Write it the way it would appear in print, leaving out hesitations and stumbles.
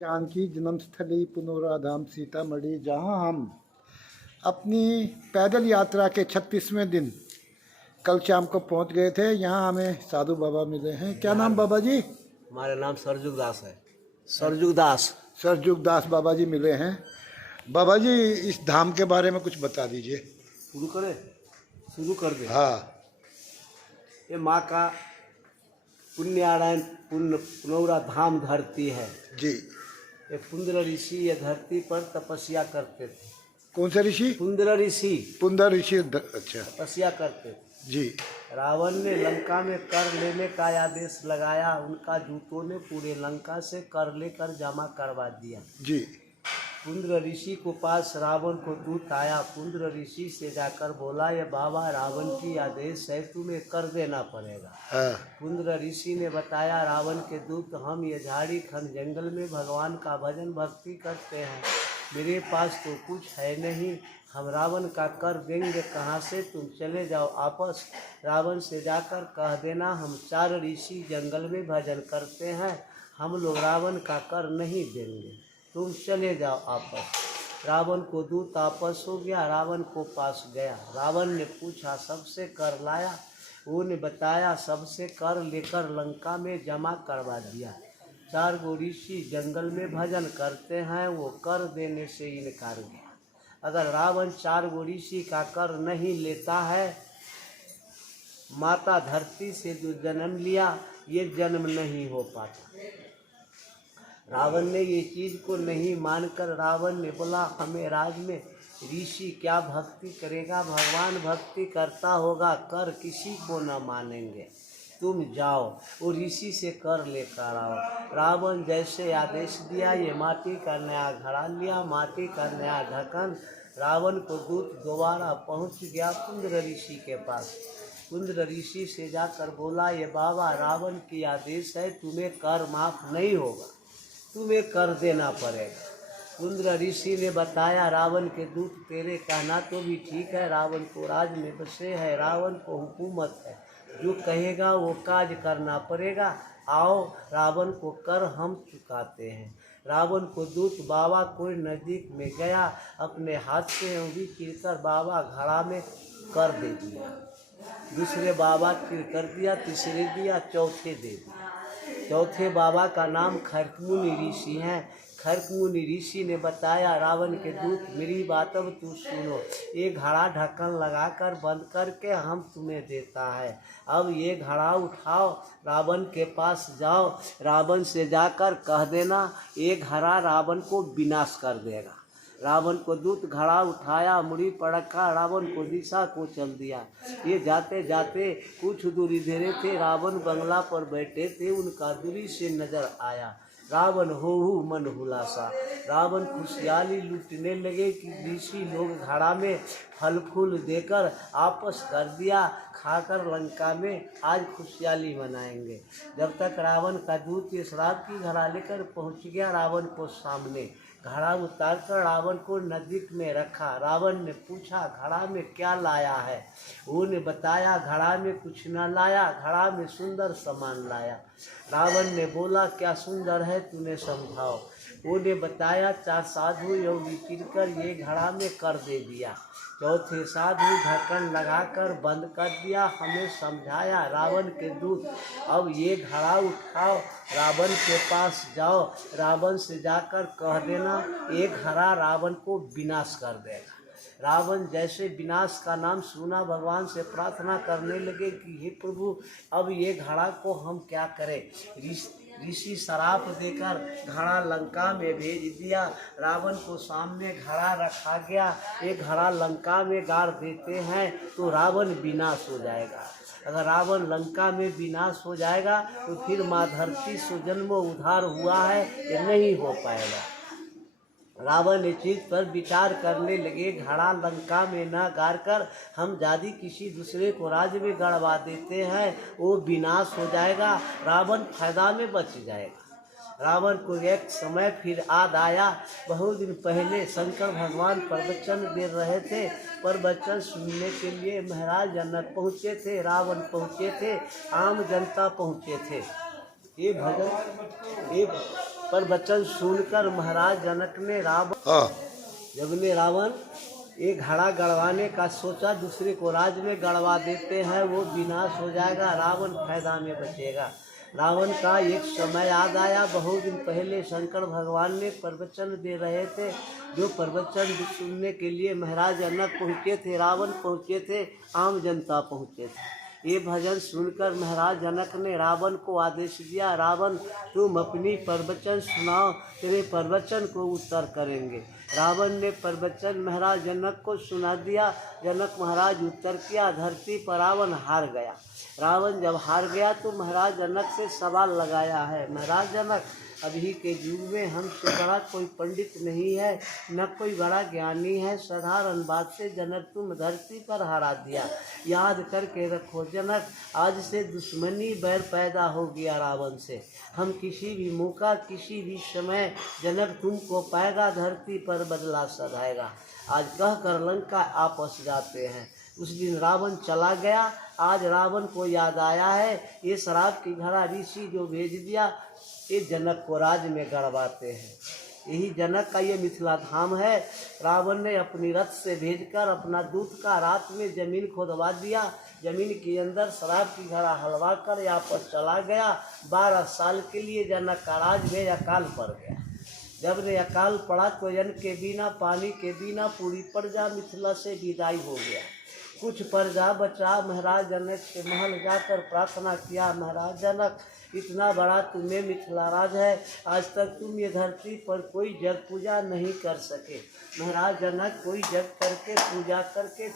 जानकी जन्मस्थली पुनौराधाम सीतामढ़ी, जहां हम अपनी पैदल यात्रा के 36वें दिन कल शाम को पहुंच गए थे। यहां हमें साधु बाबा मिले हैं। क्या नाम बाबा जी? हमारा नाम सरजुग दास है। सरजुग दास। सरजुग दास बाबा जी मिले हैं। बाबा जी, इस धाम के बारे में कुछ बता दीजिए। शुरू करें? शुरू कर दे। हाँ ये माँ का पुण्यारायण पुनौरा धाम धरती है जी। ये पुंद्र ऋषि ये धरती पर तपस्या करते थे। कौन सा ऋषि? पुंद्र ऋषि। पुंदर ऋषि, अच्छा तपस्या करते थे जी। रावण ने लंका में कर लेने का आदेश लगाया। उनका दूतों ने पूरे लंका से कर लेकर जमा करवा दिया जी। पुंद्र ऋषि को पास रावण को दूत आया। पुंद्र ऋषि से जाकर बोला, ये बाबा रावण की आदेश है, तुम्हें कर देना पड़ेगा। हाँ पुंद्र ऋषि ने बताया, रावण के दूत, हम ये झाड़ी खंड जंगल में भगवान का भजन भक्ति करते हैं। मेरे पास तो कुछ है नहीं, हम रावण का कर देंगे कहाँ से? तुम चले जाओ आपस। रावण से जाकर कह देना, हम 4 ऋषि जंगल में भजन करते हैं, हम लोग रावण का कर नहीं देंगे, तुम चले जाओ आपस। रावण को दूत आपस हो गया, रावण को पास गया। रावण ने पूछा, सबसे कर लाया? उन्होंने बताया, सबसे कर लेकर लंका में जमा करवा दिया। 4 ऋषि जंगल में भजन करते हैं, वो कर देने से इनकार किया। अगर रावण 4 ऋषि का कर नहीं लेता है, माता धरती से जो जन्म लिया ये जन्म नहीं हो पाता। रावण ने ये चीज को नहीं मानकर रावण ने बोला, हमें राज में ऋषि क्या भक्ति करेगा? भगवान भक्ति करता होगा, कर किसी को न मानेंगे, तुम जाओ वो ऋषि से कर लेकर आओ। रावण जैसे आदेश दिया, ये माटी का नया घड़ा लिया, माटी का नया ढक्कन। रावण को दूत दोबारा पहुंच गया पुंद्र ऋषि के पास। पुंद्र ऋषि से जाकर बोला, ये बाबा रावण की आदेश है, तुम्हें कर माफ नहीं होगा, तुम्हें कर देना पड़ेगा। पुंद्र ऋषि ने बताया, रावण के दूत, तेरे कहना तो भी ठीक है, रावण को राज में बसे है, रावण को हुकूमत है, जो कहेगा वो काज करना पड़ेगा। आओ रावण को कर हम चुकाते हैं। रावण को दूत बाबा कोई नज़दीक में गया, अपने हाथ से उंगली चीरकर बाबा घड़ा में कर दे दिया। दूसरे बाबा चीर कर दिया, तीसरे दिया, चौथे दे दिया। चौथे बाबा का नाम खरमुनि ऋषि हैं। खरमुनि ऋषि ने बताया, रावण के दूत, मेरी बात अब तू सुनो, ये घड़ा ढक्कन लगाकर बंद करके हम तुम्हें देता है। अब ये घड़ा उठाओ, रावण के पास जाओ, रावण से जाकर कह देना, ये घड़ा रावण को विनाश कर देगा। रावण को दूत घड़ा उठाया, मुड़ी पर रखा, रावण को दिशा को चल दिया। ये जाते जाते कुछ दूरी धीरे थे, रावण बंगला पर बैठे थे, उनका दूरी से नजर आया। रावण हो मन हुलासा, रावण खुशहाली लूटने लगे कि ऋषि लोग घड़ा में फल फूल देकर आपस कर दिया, खाकर लंका में आज खुशहाली मनाएंगे। जब तक रावण का दूत ये शराब की घड़ा लेकर पहुंच गया रावण को सामने, घड़ा उतारकर रावण को नजदीक में रखा। रावण ने पूछा, घड़ा में क्या लाया है? उन्होंने बताया, घड़ा में कुछ न लाया, घड़ा में सुंदर सामान लाया। रावण ने बोला, क्या सुंदर है, तूने समझाओ। उन्होंने बताया, 4 साधु योगी चिरकर ये घड़ा में कर दे दिया। चौथे साधु ढक्कन लगाकर बंद कर दिया, हमें समझाया। रावण के दूत, अब ये घड़ा उठाओ, रावण के पास जाओ, रावण से जाकर कह देना, एक घड़ा रावण को विनाश कर देगा। रावण जैसे विनाश का नाम सुना, भगवान से प्रार्थना करने लगे कि हे प्रभु, अब ये घड़ा को हम क्या करें? ऋषि शराप देकर घड़ा लंका में भेज दिया। रावण को सामने घड़ा रखा गया, एक घड़ा लंका में गाड़ देते हैं तो रावण विनाश हो जाएगा। अगर रावण लंका में विनाश हो जाएगा तो फिर माँ धरती सुजन्म उद्धार हुआ है, ये नहीं हो पाएगा। रावण इस चीज पर विचार करने लगे, घड़ा लंका में न गाड़ कर हम यदि किसी दूसरे को राज्य में गड़वा देते हैं, वो विनाश हो जाएगा, रावण फायदा में बच जाएगा। रावण को एक समय फिर याद आया, बहुत दिन पहले शंकर भगवान प्रवचन दे रहे थे। प्रवचन सुनने के लिए महाराज जनक पहुँचे थे, रावण पहुँचे थे, आम जनता पहुँचे थे। ये भजन पर वचन सुनकर महाराज जनक ने जब ने रावण एक घड़ा गड़वाने का सोचा, दूसरे को राज में गड़वा देते हैं, वो विनाश हो जाएगा, रावण फायदा में बचेगा। रावण का एक समय याद आया। बहुत दिन पहले शंकर भगवान ने प्रवचन दे रहे थे, जो प्रवचन सुनने के लिए महाराज जनक पहुँचे थे, रावण पहुँचे थे, आम जनता पहुँचे थे। ये भजन सुनकर महाराज जनक ने रावण को आदेश दिया, रावण तुम अपनी प्रवचन सुनाओ, तेरे प्रवचन को उत्तर करेंगे। रावण ने प्रवचन महाराज जनक को सुना दिया। जनक महाराज उत्तर किया, धरती पर रावण हार गया। रावण जब हार गया तो महाराज जनक से सवाल लगाया है, महाराज जनक अभी के युग में हमसे बड़ा कोई पंडित नहीं है, न कोई बड़ा ज्ञानी है, साधारण बात से जनक तुम धरती पर हरा दिया। याद करके रखो जनक, आज से दुश्मनी बैर पैदा हो गया रावण से। हम किसी भी मौका किसी भी समय जनक तुमको पाएगा, धरती पर बदला सधाएगा। आज कहकर लंका आपस जाते हैं। उस दिन रावण चला गया। आज रावण को याद आया है, ये शराब की घड़ा ऋषि जो भेज दिया, ये जनक को राज में गड़वाते हैं। यही जनक का ये मिथिला धाम है। रावण ने अपनी रथ से भेजकर अपना दूत का रात में जमीन खोदवा दिया। जमीन के अंदर शराब की घड़ा हलवा कर वापस चला गया। 12 साल के लिए जनक का राज में अकाल पड़ गया। जब ने अकाल पड़ा तो जन के बिना पानी के बिना पूरी प्रजा मिथिला से विदाई हो गया। कुछ प्रजा बचा। महाराज जनक के महल जाकर प्रार्थना किया, महाराज जनक इतना बड़ा तुम्हें मिथिला राज है, आज तक तुम ये धरती पर कोई जग पूजा नहीं कर सके। महाराज जनक कोई जग करके पूजा करके